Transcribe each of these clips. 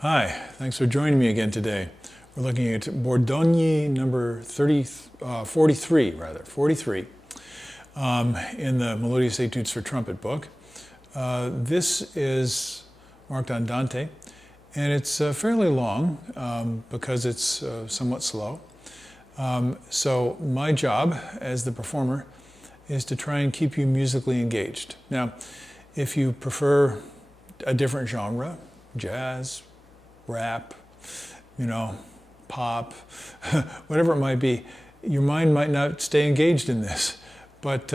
Hi, thanks for joining me again today. We're looking at Bordogni number 43, in the Melodious Etudes for Trumpet book. This is marked andante, and it's fairly long because it's somewhat slow. So my job as the performer is to try and keep you musically engaged. Now, if you prefer a different genre, jazz, rap, pop, whatever it might be, your mind might not stay engaged in this. But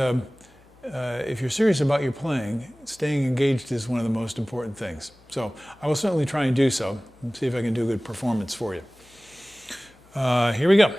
if you're serious about your playing, staying engaged is one of the most important things. So I will certainly try and do so and see if I can do a good performance for you. Here we go.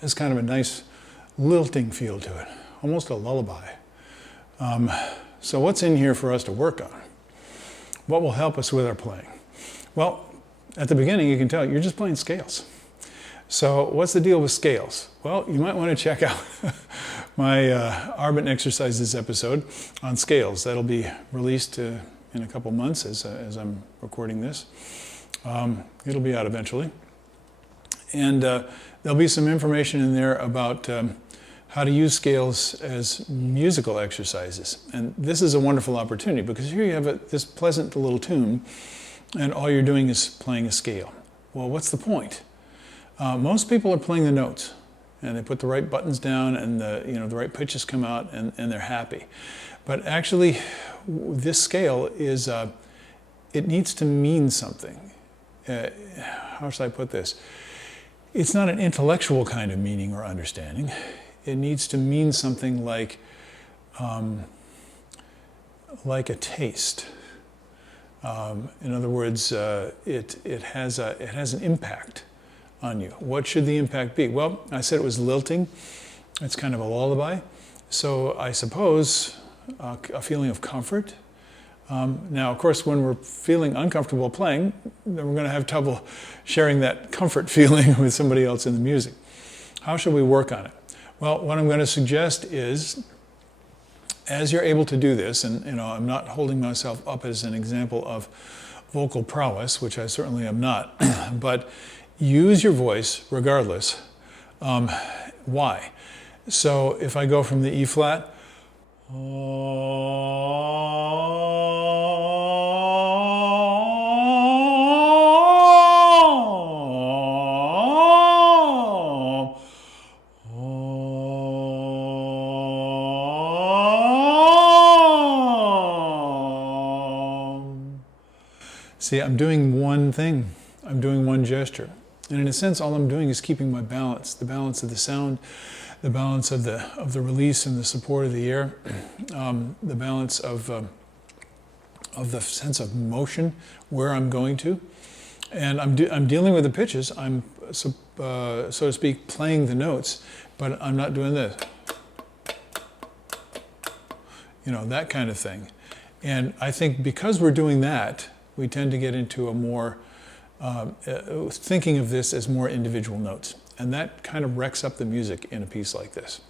Has kind of a nice lilting feel to it, almost a lullaby. So what's in here for us to work on? What will help us with our playing? Well, at the beginning, you can tell you're just playing scales. So what's the deal with scales? Well, you might want to check out my Ardent Exercises episode on scales. That'll be released in a couple months as I'm recording this. It'll be out eventually. And there'll be some information in there about how to use scales as musical exercises. And this is a wonderful opportunity because here you have this pleasant little tune and all you're doing is playing a scale. Well, what's the point? Most people are playing the notes and they put the right buttons down and the right pitches come out and they're happy. But actually, this scale is, it needs to mean something. How should I put this? It's not an intellectual kind of meaning or understanding. It needs to mean something like a taste. In other words, it has an impact on you. What should the impact be? Well, I said it was lilting. It's kind of a lullaby. So I suppose a feeling of comfort. Now, of course, when we're feeling uncomfortable playing, then we're going to have trouble sharing that comfort feeling with somebody else in the music. How should we work on it? Well, what I'm going to suggest is, as you're able to do this, and I'm not holding myself up as an example of vocal prowess, which I certainly am not, but use your voice regardless. Why? So if I go from the E flat, see, I'm doing one thing. I'm doing one gesture. And in a sense, all I'm doing is keeping my balance, the balance of the sound, the balance of the release and the support of the air, the balance of the sense of motion, where I'm going to. And I'm dealing with the pitches. I'm, so to speak, playing the notes, but I'm not doing this. That kind of thing. And I think because we're doing that, we tend to get into a more, thinking of this as more individual notes. And that kind of wrecks up the music in a piece like this.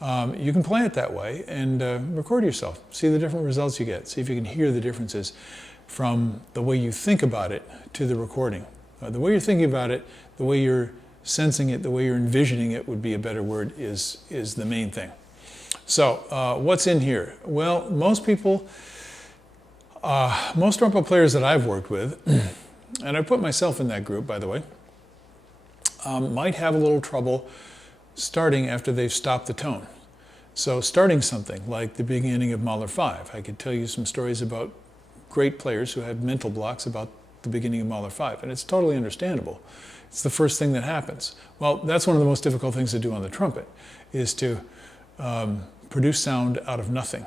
You can play it that way and record yourself. See the different results you get. See if you can hear the differences from the way you think about it to the recording. The way you're thinking about it, the way you're sensing it, the way you're envisioning it would be a better word, is the main thing. So what's in here? Well, most people, most trumpet players that I've worked with, and I put myself in that group, by the way, might have a little trouble starting after they've stopped the tone. So starting something like the beginning of Mahler 5. I could tell you some stories about great players who had mental blocks about the beginning of Mahler 5, and it's totally understandable. It's the first thing that happens. Well, that's one of the most difficult things to do on the trumpet, is to produce sound out of nothing.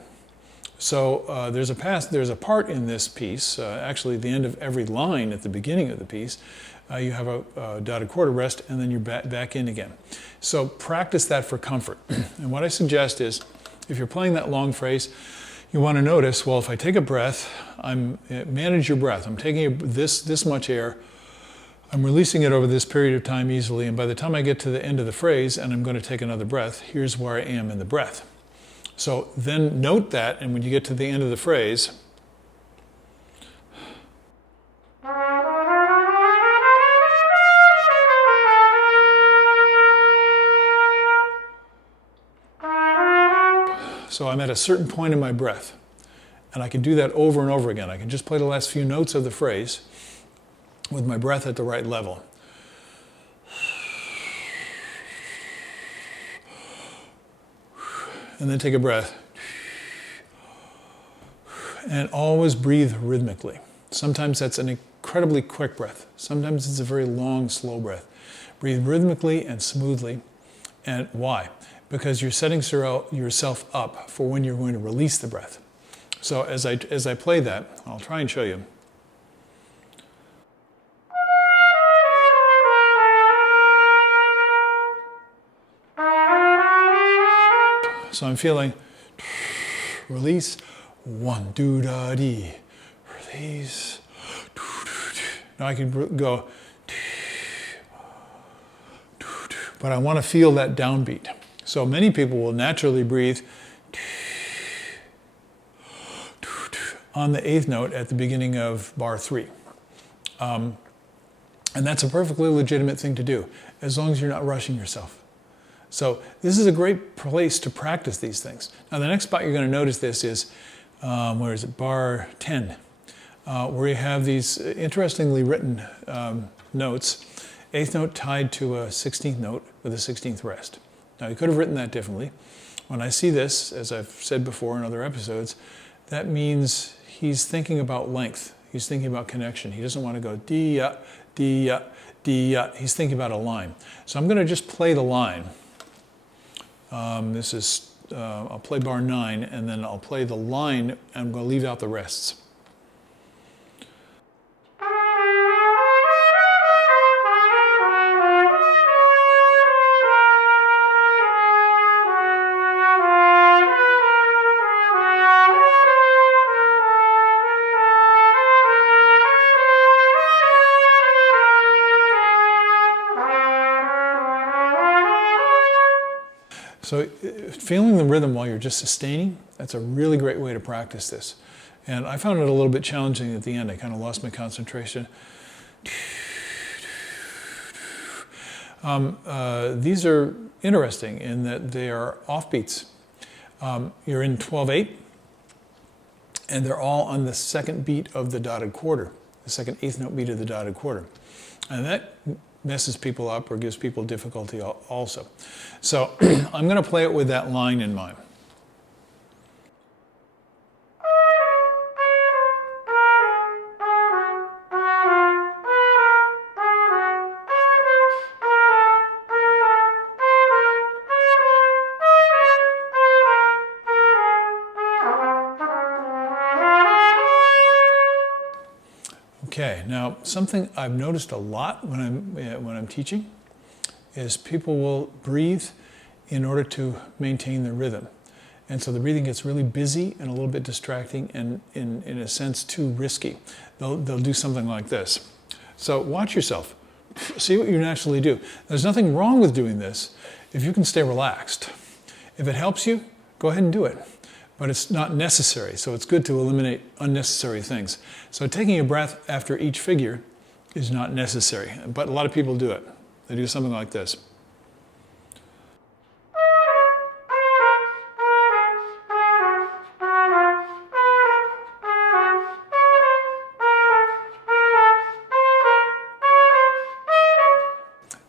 So there's a part in this piece, actually the end of every line at the beginning of the piece, you have a dotted quarter rest, and then you're back in again. So practice that for comfort. And what I suggest is, if you're playing that long phrase, you want to notice, well, if I take a breath, manage your breath. I'm taking this much air, I'm releasing it over this period of time easily, and by the time I get to the end of the phrase and I'm going to take another breath, here's where I am in the breath. So then note that, and when you get to the end of the phrase, so I'm at a certain point in my breath, and I can do that over and over again. I can just play the last few notes of the phrase with my breath at the right level. And then take a breath. And always breathe rhythmically. Sometimes that's an incredibly quick breath. Sometimes it's a very long, slow breath. Breathe rhythmically and smoothly. And why? Because you're setting yourself up for when you're going to release the breath. So as I play that, I'll try and show you. So I'm feeling release, 1, 2, da, dee, release. Now I can go, but I want to feel that downbeat. So many people will naturally breathe on the 8th note at the beginning of bar 3. And that's a perfectly legitimate thing to do, as long as you're not rushing yourself. So this is a great place to practice these things. Now the next spot you're going to notice this is, where is it, bar 10, where you have these interestingly written notes, 8th note tied to a 16th note with a 16th rest. Now you could have written that differently. When I see this, as I've said before in other episodes, that means he's thinking about length. He's thinking about connection. He doesn't want to go D-ya, D-ya, D-ya. He's thinking about a line. So I'm going to just play the line. I'll play bar 9, and then I'll play the line, and I'm going to leave out the rests. So feeling the rhythm while you're just sustaining, that's a really great way to practice this. And I found it a little bit challenging at the end. I kind of lost my concentration. These are interesting in that they are offbeats. You're in 12/8, and they're all on the second beat of the dotted quarter, the second eighth note beat of the dotted quarter. And that messes people up or gives people difficulty also. So I'm going to play it with that line in mind. Okay, now something I've noticed a lot when I'm teaching is people will breathe in order to maintain the rhythm. And so the breathing gets really busy and a little bit distracting and in a sense too risky. They'll do something like this. So watch yourself. See what you naturally do. There's nothing wrong with doing this if you can stay relaxed. If it helps you, go ahead and do it. But it's not necessary, so it's good to eliminate unnecessary things. So taking a breath after each figure is not necessary, but a lot of people do it. They do something like this.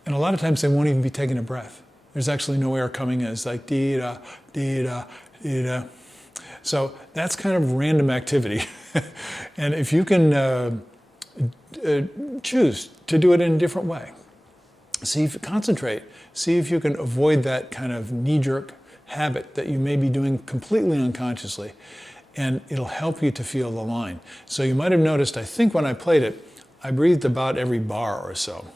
And a lot of times they won't even be taking a breath. There's actually no air coming in. It's like dee-da, dee-da, dee-da. So that's kind of random activity. And if you can choose to do it in a different way, concentrate, see if you can avoid that kind of knee-jerk habit that you may be doing completely unconsciously, and it'll help you to feel the line. So you might have noticed, I think when I played it, I breathed about every bar or so.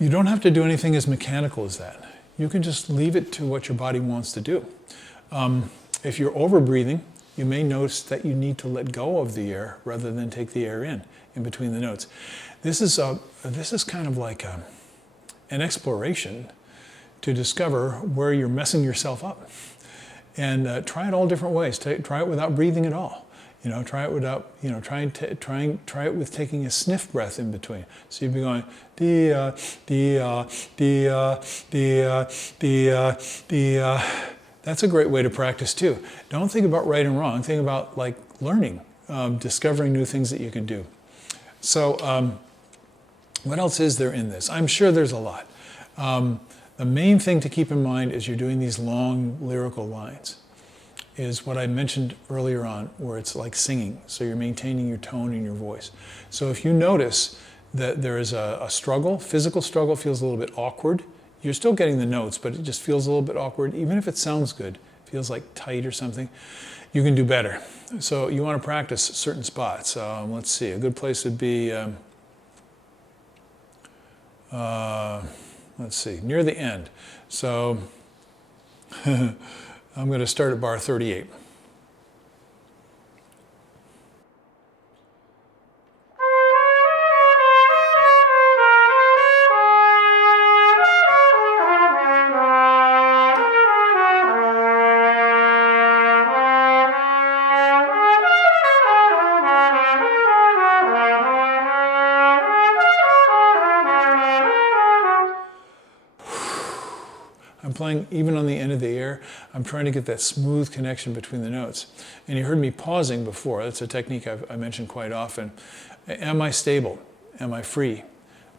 You don't have to do anything as mechanical as that. You can just leave it to what your body wants to do. If you're over breathing, you may notice that you need to let go of the air rather than take the air in between the notes. This is kind of like an exploration to discover where you're messing yourself up. And try it all different ways. Try it without breathing at all. Try it without, try it with taking a sniff breath in between. So you'd be going, dia, dia, dia, dia, dia, dia. That's a great way to practice too. Don't think about right and wrong. Think about like learning, discovering new things that you can do. So what else is there in this? I'm sure there's a lot. The main thing to keep in mind as you're doing these long lyrical lines is what I mentioned earlier on, where it's like singing. So you're maintaining your tone in your voice. So if you notice that there is a struggle, physical struggle feels a little bit awkward, you're still getting the notes, but it just feels a little bit awkward. Even if it sounds good, feels like tight or something, you can do better. So you want to practice certain spots. Let's see, a good place would be, let's see, near the end. So I'm going to start at bar 38. I'm playing even on the end of the air. I'm trying to get that smooth connection between the notes. And you heard me pausing before. That's a technique I mention quite often. Am I stable? Am I free?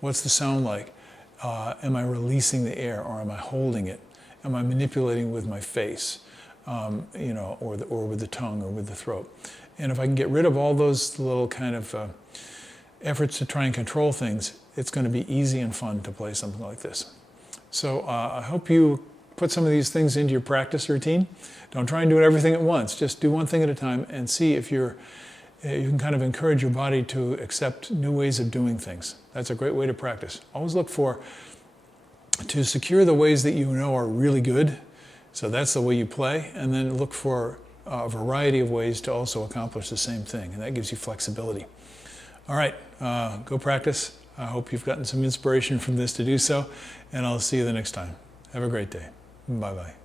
What's the sound like? Am I releasing the air, or am I holding it? Am I manipulating with my face, or with the tongue or with the throat? And if I can get rid of all those little kind of efforts to try and control things, it's going to be easy and fun to play something like this. So I hope you put some of these things into your practice routine. Don't try and do everything at once. Just do one thing at a time and see if you can kind of encourage your body to accept new ways of doing things. That's a great way to practice. Always look to secure the ways that you know are really good. So that's the way you play, and then look for a variety of ways to also accomplish the same thing, and that gives you flexibility. All right, go practice. I hope you've gotten some inspiration from this to do so, and I'll see you the next time. Have a great day. Bye-bye.